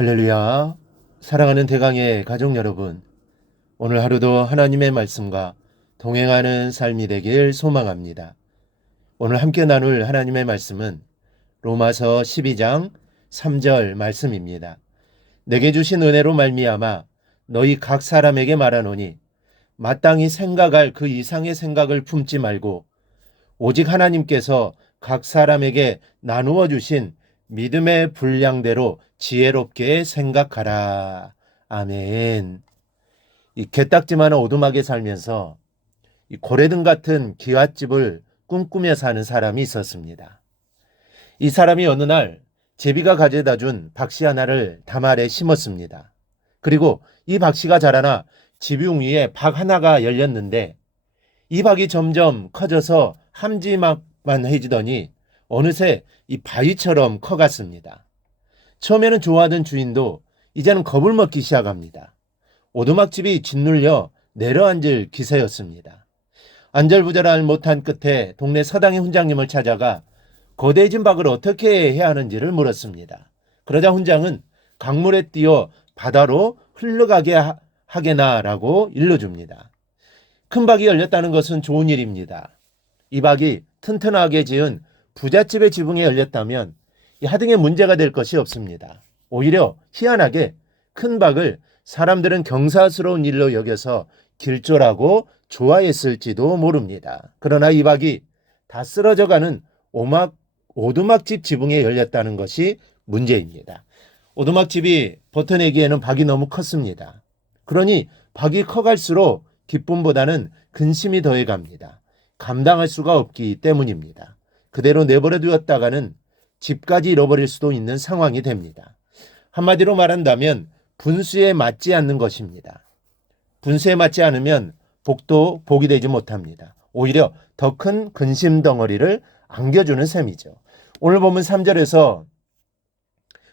할렐루야. 사랑하는 대강의 가족 여러분, 오늘 하루도 하나님의 말씀과 동행하는 삶이 되길 소망합니다. 오늘 함께 나눌 하나님의 말씀은 로마서 12장 3절 말씀입니다. 내게 주신 은혜로 말미암아 너희 각 사람에게 말하노니 마땅히 생각할 그 이상의 생각을 품지 말고 오직 하나님께서 각 사람에게 나누어 주신 믿음의 분량대로 지혜롭게 생각하라. 아멘. 이 게딱지만한 오두막에 살면서 이 고래등 같은 기와집을 꿈꾸며 사는 사람이 있었습니다. 이 사람이 어느 날 제비가 가져다 준 박씨 하나를 담 아래 심었습니다. 그리고 이 박씨가 자라나 지붕 위에 박 하나가 열렸는데 이 박이 점점 커져서 함지막만 해지더니 어느새 이 바위처럼 커갔습니다. 처음에는 좋아하던 주인도 이제는 겁을 먹기 시작합니다. 오두막집이 짓눌려 내려앉을 기세였습니다. 안절부절할 못한 끝에 동네 서당의 훈장님을 찾아가 거대해진 박을 어떻게 해야 하는지를 물었습니다. 그러자 훈장은 강물에 띄어 바다로 흘러가게 하게나라고 일러줍니다. 큰 박이 열렸다는 것은 좋은 일입니다. 이 박이 튼튼하게 지은 부잣집의 지붕에 열렸다면 이 하등에 문제가 될 것이 없습니다. 오히려 희한하게 큰 박을 사람들은 경사스러운 일로 여겨서 길조라고 좋아했을지도 모릅니다. 그러나 이 박이 다 쓰러져가는 오두막집 지붕에 열렸다는 것이 문제입니다. 오두막집이 버텨내기에는 박이 너무 컸습니다. 그러니 박이 커갈수록 기쁨보다는 근심이 더해갑니다. 감당할 수가 없기 때문입니다. 그대로 내버려 두었다가는 집까지 잃어버릴 수도 있는 상황이 됩니다. 한마디로 말한다면 분수에 맞지 않는 것입니다. 분수에 맞지 않으면 복도 복이 되지 못합니다. 오히려 더 큰 근심 덩어리를 안겨주는 셈이죠. 오늘 보면 3절에서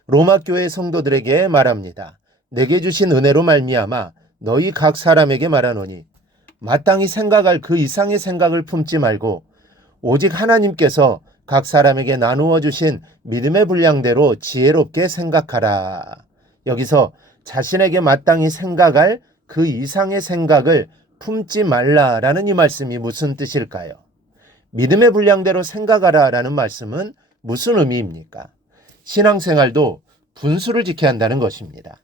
로마 교회 성도들에게 말합니다. 내게 주신 은혜로 말미암아 너희 각 사람에게 말하노니 마땅히 생각할 그 이상의 생각을 품지 말고 오직 하나님께서 각 사람에게 나누어 주신 믿음의 분량대로 지혜롭게 생각하라. 여기서 자신에게 마땅히 생각할 그 이상의 생각을 품지 말라라는 이 말씀이 무슨 뜻일까요? 믿음의 분량대로 생각하라라는 말씀은 무슨 의미입니까? 신앙생활도 분수를 지켜야 한다는 것입니다.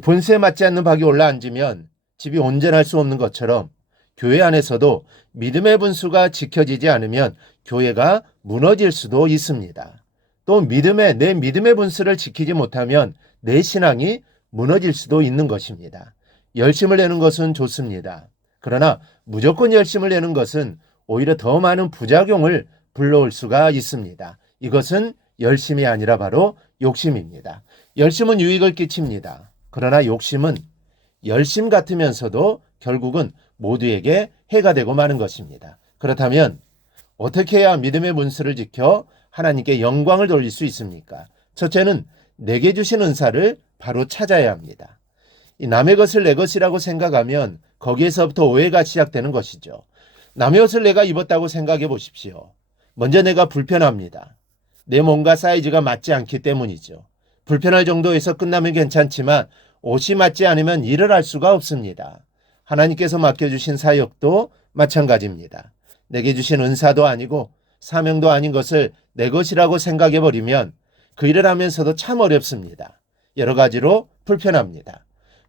분수에 맞지 않는 박이 올라앉으면 집이 온전할 수 없는 것처럼 교회 안에서도 믿음의 분수가 지켜지지 않으면 교회가 무너질 수도 있습니다. 또 내 믿음의 분수를 지키지 못하면 내 신앙이 무너질 수도 있는 것입니다. 열심을 내는 것은 좋습니다. 그러나 무조건 열심을 내는 것은 오히려 더 많은 부작용을 불러올 수가 있습니다. 이것은 열심이 아니라 바로 욕심입니다. 열심은 유익을 끼칩니다. 그러나 욕심은 열심 같으면서도 결국은 모두에게 해가 되고 마는 것입니다. 그렇다면 어떻게 해야 믿음의 분수를 지켜 하나님께 영광을 돌릴 수 있습니까? 첫째는 내게 주신 은사를 바로 찾아야 합니다. 이 남의 것을 내 것이라고 생각하면 거기에서부터 오해가 시작되는 것이죠. 남의 옷을 내가 입었다고 생각해 보십시오. 먼저 내가 불편합니다. 내 몸과 사이즈가 맞지 않기 때문이죠. 불편할 정도에서 끝나면 괜찮지만 옷이 맞지 않으면 일을 할 수가 없습니다. 하나님께서 맡겨주신 사역도 마찬가지입니다. 내게 주신 은사도 아니고 사명도 아닌 것을 내 것이라고 생각해버리면 그 일을 하면서도 참 어렵습니다. 여러 가지로 불편합니다.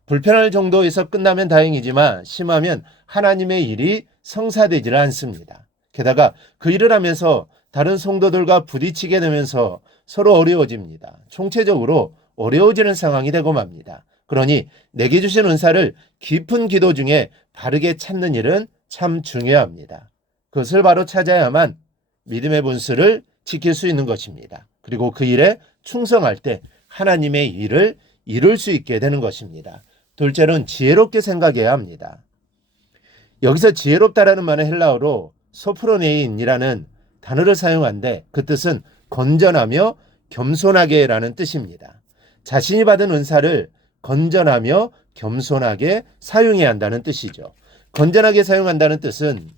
불편할 정도에서 끝나면 다행이지만 심하면 하나님의 일이 성사되지를 않습니다. 게다가 그 일을 하면서 다른 성도들과 부딪히게 되면서 서로 어려워집니다. 총체적으로 어려워지는 상황이 되고 맙니다. 그러니 내게 주신 은사를 깊은 기도 중에 바르게 찾는 일은 참 중요합니다. 그것을 바로 찾아야만 믿음의 분수를 지킬 수 있는 것입니다. 그리고 그 일에 충성할 때 하나님의 일을 이룰 수 있게 되는 것입니다. 둘째로는 지혜롭게 생각해야 합니다. 여기서 지혜롭다라는 말은 헬라어로 소프로네인이라는 단어를 사용한데 그 뜻은 건전하며 겸손하게라는 뜻입니다. 자신이 받은 은사를 건전하며 겸손하게 사용해야 한다는 뜻이죠. 건전하게 사용한다는 뜻은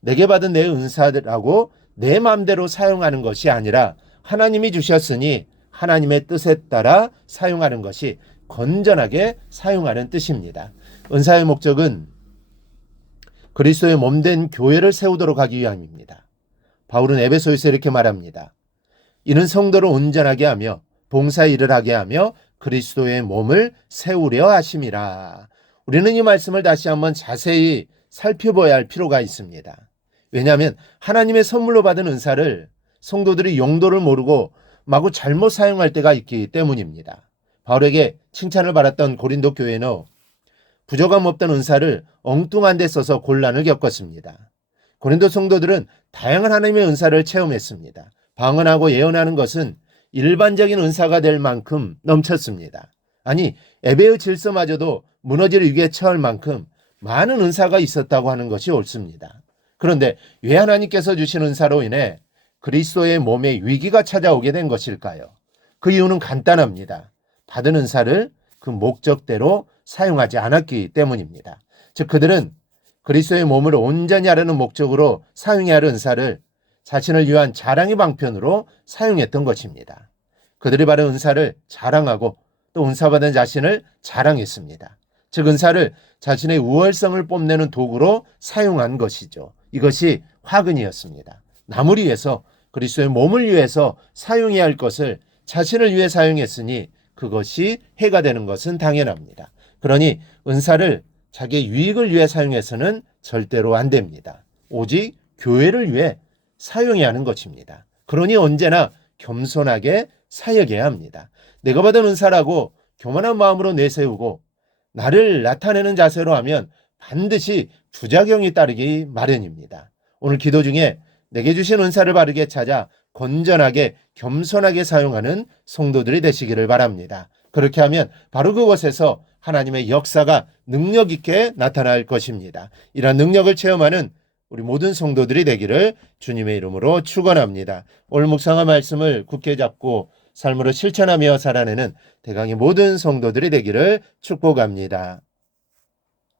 내게 받은 내 은사라고 내 마음대로 사용하는 것이 아니라 하나님이 주셨으니 하나님의 뜻에 따라 사용하는 것이 건전하게 사용하는 뜻입니다. 은사의 목적은 그리스도의 몸된 교회를 세우도록 하기 위함입니다. 바울은 에베소에서 이렇게 말합니다. 이는 성도를 온전하게 하며 봉사의 일을 하게 하며 그리스도의 몸을 세우려 하심이라. 우리는 이 말씀을 다시 한번 자세히 살펴봐야 할 필요가 있습니다. 왜냐하면 하나님의 선물로 받은 은사를 성도들이 용도를 모르고 마구 잘못 사용할 때가 있기 때문입니다. 바울에게 칭찬을 받았던 고린도 교회는 부족함 없던 은사를 엉뚱한 데 써서 곤란을 겪었습니다. 고린도 성도들은 다양한 하나님의 은사를 체험했습니다. 방언하고 예언하는 것은 일반적인 은사가 될 만큼 넘쳤습니다. 아니, 에베의 질서마저도 무너질 위기에 처할 만큼 많은 은사가 있었다고 하는 것이 옳습니다. 그런데 왜 하나님께서 주신 은사로 인해 그리스도의 몸에 위기가 찾아오게 된 것일까요? 그 이유는 간단합니다. 받은 은사를 그 목적대로 사용하지 않았기 때문입니다. 즉 그들은 그리스도의 몸을 온전히 하려는 목적으로 사용해야 할 은사를 자신을 위한 자랑의 방편으로 사용했던 것입니다. 그들이 받은 은사를 자랑하고 또 은사받은 자신을 자랑했습니다. 즉 은사를 자신의 우월성을 뽐내는 도구로 사용한 것이죠. 이것이 화근이었습니다. 남을 위해서 그리스도의 몸을 위해서 사용해야 할 것을 자신을 위해 사용했으니 그것이 해가 되는 것은 당연합니다. 그러니 은사를 자기의 유익을 위해 사용해서는 절대로 안 됩니다. 오직 교회를 위해 사용해야 하는 것입니다. 그러니 언제나 겸손하게 사역해야 합니다. 내가 받은 은사라고 교만한 마음으로 내세우고 나를 나타내는 자세로 하면 반드시 부작용이 따르기 마련입니다. 오늘 기도 중에 내게 주신 은사를 바르게 찾아 건전하게 겸손하게 사용하는 성도들이 되시기를 바랍니다. 그렇게 하면 바로 그곳에서 하나님의 역사가 능력 있게 나타날 것입니다. 이러한 능력을 체험하는 우리 모든 성도들이 되기를 주님의 이름으로 축원합니다. 오늘 묵상한 말씀을 굳게 잡고 삶으로 실천하며 살아내는 대강의 모든 성도들이 되기를 축복합니다.